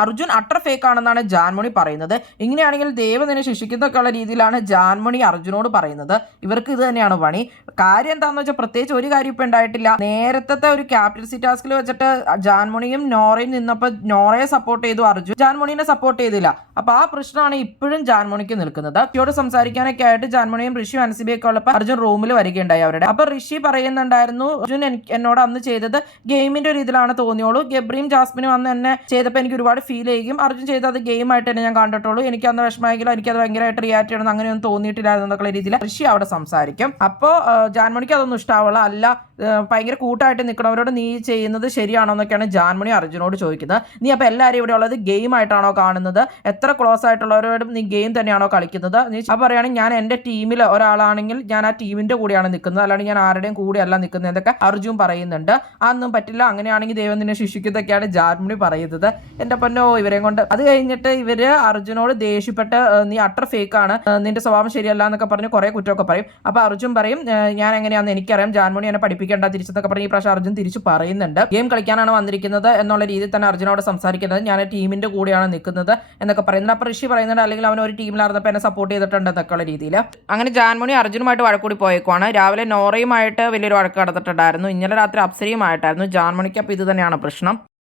Arjun utter fake ആണെന്നാണ് ജാൻമണി പറയുന്നത്. ഇങ്ങനെയാണെങ്കിൽ ദേവ് നിന്നെ ശിക്ഷിക്കുന്നൊക്കെയുള്ള രീതിയിലാണ് ജാൻമണി അർജുനോട് പറയുന്നത്. ഇവർക്ക് ഇത് തന്നെയാണ് പണി. കാര്യം എന്താണെന്ന് വെച്ചാൽ പ്രത്യേകിച്ച് ഒരു കാര്യം ഇപ്പം ഉണ്ടായിട്ടില്ല. നേരത്തെ ഒരു ക്യാപ്റ്റൻസി ടാസ്കിൽ വെച്ചിട്ട് ജാൻമണിയും നോറയും നിന്നപ്പോൾ നോറയെ സപ്പോർട്ട് ചെയ്തു അർജുൻ, ജാൻമണിനെ സപ്പോർട്ട് ചെയ്തില്ല. അപ്പോൾ ആ പ്രശ്നമാണ് ഇപ്പോഴും ജാൻമണിക്ക് നിൽക്കുന്നത്. ഋഷിയോട് സംസാരിക്കാനൊക്കെ ആയിട്ട് ജാൻമണിയും ഋഷിയും അൻസിബയൊക്കെ ഉള്ളപ്പോൾ അർജുൻ റൂമിൽ വരികയുണ്ടായി അവരുടെ. അപ്പോൾ ഋഷി പറയുന്നുണ്ടായിരുന്നു, അർജുൻ എന്നോട് അന്ന് ചെയ്തത് ഗെയിമിന്റെ ഒരു ഇതിലാണ് തോന്നിയോളൂ. ഗബ്രിയും ജാസ്മിനും അന്ന് എന്നെ ചെയ്തപ്പോൾ എനിക്ക് ഒരുപാട് ഫീൽ ചെയ്യും. അർജുൻ ചെയ്ത് അത് ഗെയിം ആയിട്ട് തന്നെ ഞാൻ കണ്ടിട്ടുള്ളൂ. എനിക്ക് അന്ന് വിഷമമെങ്കിലും എനിക്കത് ഭയങ്കരമായിട്ട് റിയാക്ട് ചെയ്യണം അങ്ങനെയൊന്നും തോന്നിയിട്ടില്ലായിരുന്നു എന്നുള്ള രീതിയിൽ ഋഷി അവിടെ സംസാരിക്കും. അപ്പോൾ ജാൻമണിക്ക് അതൊന്നും ഇഷ്ടാവുള്ള അല്ല, ഭയങ്കര കൂട്ടായിട്ട് നിൽക്കണവരോട് നീ ചെയ്യുന്നത് ശരിയാണോ എന്നൊക്കെയാണ് ജാൻമണി അർജുനോട് ചോദിക്കുന്നത്. നീ അപ്പോൾ എല്ലാവരും ഇവിടെ ഉള്ളത് ഗെയിം ആയിട്ടാണോ കാണുന്നത്? എത്ര ക്ലോസ് ആയിട്ടുള്ളവരോടും നീ ഗെയിം തന്നെയാണോ കളിക്കുന്നത്? നീ അപ്പോൾ പറയുകയാണെങ്കിൽ ഞാൻ എൻ്റെ ടീമിൽ ഒരാളാണെങ്കിൽ ഞാൻ ആ ടീമിൻ്റെ കൂടെയാണ് നിൽക്കുന്നത്, അല്ലാണ്ട് ഞാൻ ആരുടെയും കൂടെയല്ല നിൽക്കുന്നത് എന്നൊക്കെ അർജുൻ പറയുന്നുണ്ട്. അതൊന്നും പറ്റില്ല, അങ്ങനെയാണെങ്കിൽ ദൈവം നിന്നെ ശിക്ഷിക്കുന്നതൊക്കെയാണ് ജാൻമണി പറയുന്നത്. എൻ്റെ പൊന്നോ ഇവരെയും കൊണ്ട്. അത് കഴിഞ്ഞിട്ട് ഇവര് അർജുനോട് ദേഷ്യപ്പെട്ട് നീ അട്ടർ ഫേക്ക് ആണ്, നിന്റെ സ്വഭാവം ശരിയല്ല എന്നൊക്കെ പറഞ്ഞ് കുറെ കുറ്റമൊക്കെ പറയും. അപ്പോൾ അർജുൻ പറയും ഞാൻ എങ്ങനെയാണെന്ന് എനിക്കറിയാം, ജാൻമണി എന്നെ പഠിപ്പിക്കേണ്ട തിരിച്ചെന്നൊക്കെ പറഞ്ഞ് ഈ പ്രാവശ്യം അർജുൻ തിരിച്ചു പറയുന്നുണ്ട്. ഗെയിം കളിക്കാനാണ് വന്നിരിക്കുന്നത് എന്നുള്ള രീതിയിൽ തന്നെ അർജുനോട് സംസാരിക്കുന്നത്. ഞാൻ ടീമിന്റെ കൂടെയാണ് നിൽക്കുന്നത് എന്നൊക്കെ പറയുന്നുണ്ട്. അപ്പോൾ ഋഷി പറയുന്നുണ്ട് അല്ലെങ്കിൽ അവൻ ഒരു ടീമിലായിരുന്നപ്പോൾ എന്നെ സപ്പോർട്ട് ചെയ്തിട്ടുണ്ട് എന്നൊക്കെയുള്ള രീതിയിൽ. അങ്ങനെ ജാൻമണി അർജുനുമായിട്ട് വഴക്കൂടി പോയേക്കുവാണ്. രാവിലെ നോറയുമായിട്ട് വലിയൊരു വഴക്ക് നടന്നിട്ടുണ്ടായിരുന്നു. ഇന്നലെ രാത്രി അപ്സരയുമായിട്ടായിരുന്നു. ജാൻമണിക്ക് അപ്പോൾ ഇത് തന്നെയാണ് പ്രശ്നം.